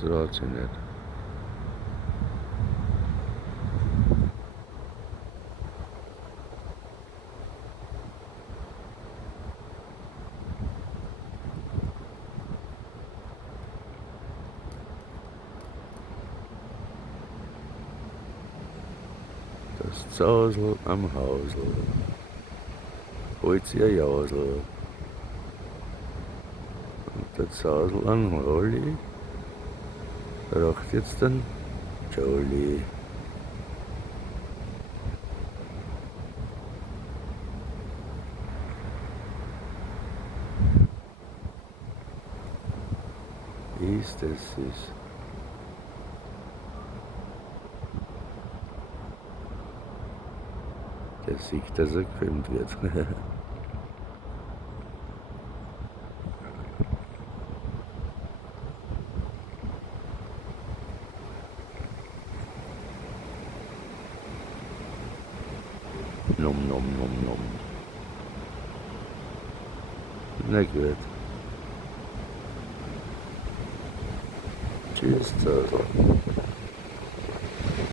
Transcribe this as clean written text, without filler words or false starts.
traut sich nicht. Das Zausel am Hausel holt sich ein Jasel. Und der Zausel an Rolli raucht jetzt den Jolly. Ist das süß. Der sieht, dass er gefilmt wird. Nom nom nom nom. Na gut. Tschüss, Zausel.